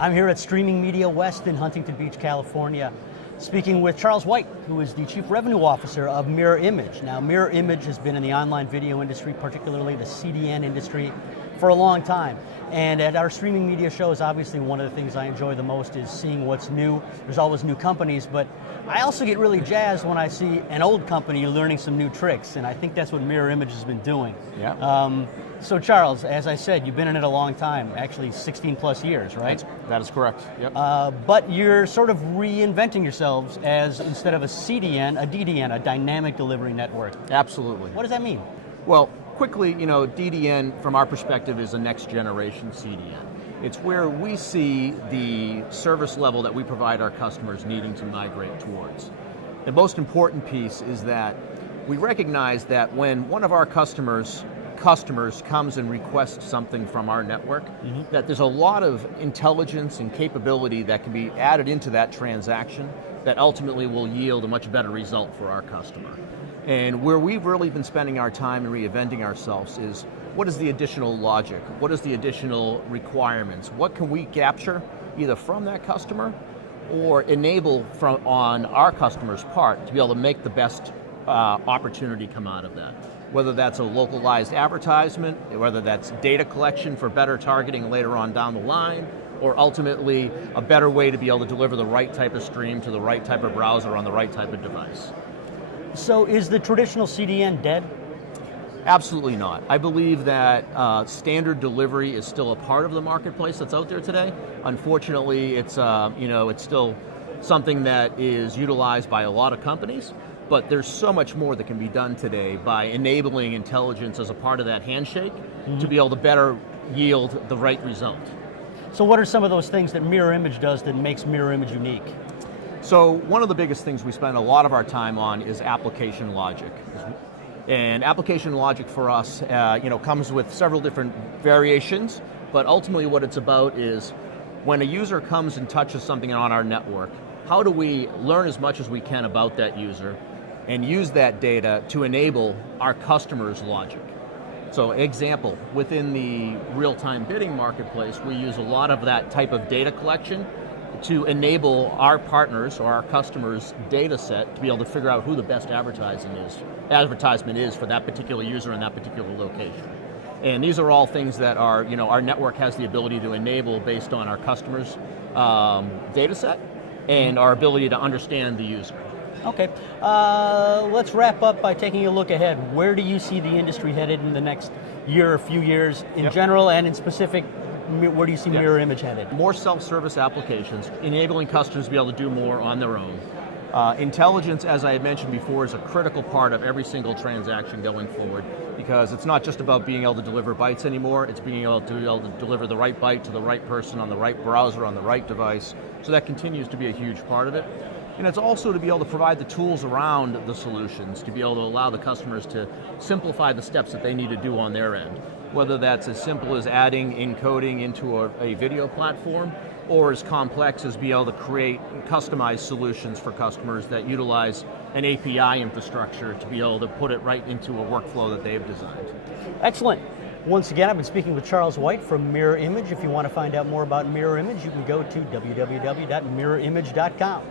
I'm here at Streaming Media West in Huntington Beach, California, speaking with Charles White, who is the Chief Revenue Officer of Mirror Image. Now, Mirror Image has been in the online video industry, particularly the CDN industry, for a long time. And at our streaming media shows, obviously one of the things I enjoy the most is seeing what's new. There's always new companies, but I also get really jazzed when I see an old company learning some new tricks, and I think that's what Mirror Image has been doing. Yeah. So Charles, as I said, you've been in it a long time, actually 16 plus years, right? That is correct, yep. But you're sort of reinventing yourselves as, instead of a CDN, a DDN, a dynamic delivery network. Absolutely. What does that mean? Well, quickly, DDN from our perspective is a next generation CDN. It's where we see the service level that we provide our customers needing to migrate towards. The most important piece is that we recognize that when one of our customers comes and requests something from our network, that there's a lot of intelligence and capability that can be added into that transaction that ultimately will yield a much better result for our customer. And where we've really been spending our time and reinventing ourselves is, what is the additional logic? What is the additional requirements? What can we capture either from that customer or enable on our customer's part to be able to make the best opportunity come out of that? Whether that's a localized advertisement, whether that's data collection for better targeting later on down the line, or ultimately a better way to be able to deliver the right type of stream to the right type of browser on the right type of device. So is the traditional CDN dead? Absolutely not. I believe that standard delivery is still a part of the marketplace that's out there today. Unfortunately, it's still something that is utilized by a lot of companies, but there's so much more that can be done today by enabling intelligence as a part of that handshake to be able to better yield the right result. So what are some of those things that Mirror Image does that makes Mirror Image unique? So one of the biggest things we spend a lot of our time on is application logic. And application logic for us comes with several different variations, but ultimately what it's about is when a user comes and touches something on our network, how do we learn as much as we can about that user and use that data to enable our customers' logic. So example, within the real-time bidding marketplace, we use a lot of that type of data collection to enable our partners or our customers' data set to be able to figure out who the best advertisement is for that particular user in that particular location. And these are all things that our network has the ability to enable based on our customers' data set and our ability to understand the user. Okay, let's wrap up by taking a look ahead. Where do you see the industry headed in the next year or few years in general, and in specific, where do you see Mirror Image headed? More self-service applications, enabling customers to be able to do more on their own. Intelligence, as I had mentioned before, is a critical part of every single transaction going forward, because it's not just about being able to deliver bytes anymore, it's being able to deliver the right byte to the right person on the right browser on the right device. So that continues to be a huge part of it. And it's also to be able to provide the tools around the solutions to be able to allow the customers to simplify the steps that they need to do on their end. Whether that's as simple as adding encoding into a video platform, or as complex as be able to create customized solutions for customers that utilize an API infrastructure to be able to put it right into a workflow that they've designed. Excellent. Once again, I've been speaking with Charles White from Mirror Image. If you want to find out more about Mirror Image, you can go to www.mirrorimage.com.